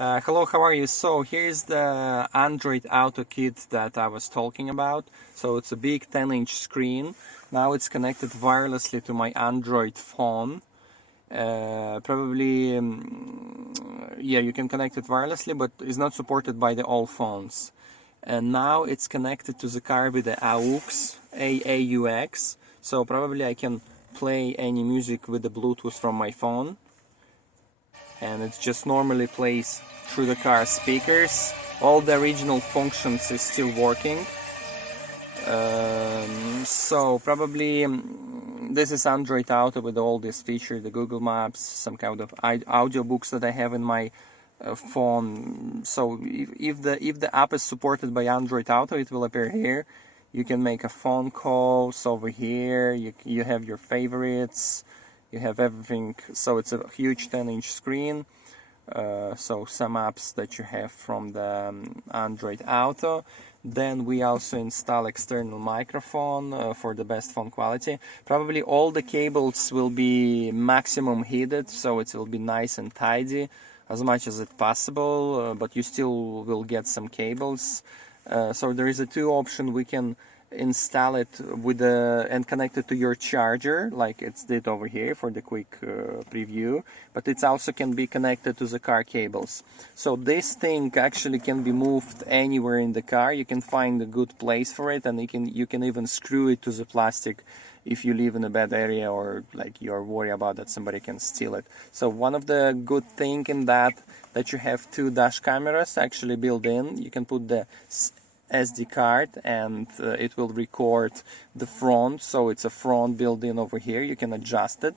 Hello, how are you? So here's the Android Auto kit that I was talking about. So it's a big 10-inch screen. Now it's connected wirelessly to my Android phone. Probably, yeah, you can connect it wirelessly, but it's not supported by the all phones. And now it's connected to the car with the AUX. So probably I can play any music with the Bluetooth from my phone. And it just normally plays through the car speakers. All the original functions is still working. So probably this is Android Auto with all these features, the Google Maps, some kind of audio books that I have in my phone. So if the app is supported by Android Auto, it will appear here. You can make a phone call. So over here you have your favorites. You have everything, so it's a huge 10-inch screen. So some apps that you have from the Android Auto. Then we also install external microphone for the best phone quality. Probably all the cables will be maximum heated, so it will be nice and tidy as much as it possible, but you still will get some cables. So there is a two option. We can install it with and connect it to your charger, like it's did over here for the quick preview, but it also can be connected to the car cables. So this thing actually can be moved anywhere in the car. You can find a good place for it, and you can even screw it to the plastic if you live in a bad area or like you're worried about that somebody can steal it. So one of the good thing in that you have two dash cameras actually built in. You can put the SD card and it will record the front, so it's a front built in over here. You can adjust it.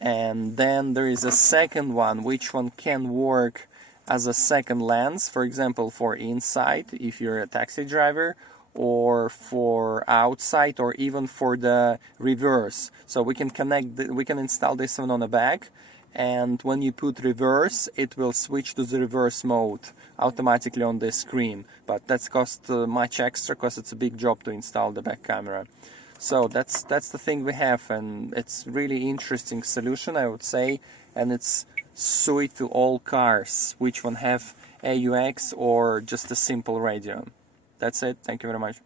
And then there is a second one, which one can work as a second lens, for example for inside if you're a taxi driver, or for outside, or even for the reverse. So we can we can install this one on the back, and when you put reverse, it will switch to the reverse mode automatically on the screen. But that's cost much extra because it's a big job to install the back camera. So that's the thing we have, and it's really interesting solution, I would say, and it's suited to all cars, which one have AUX or just a simple radio. That's it. Thank you very much.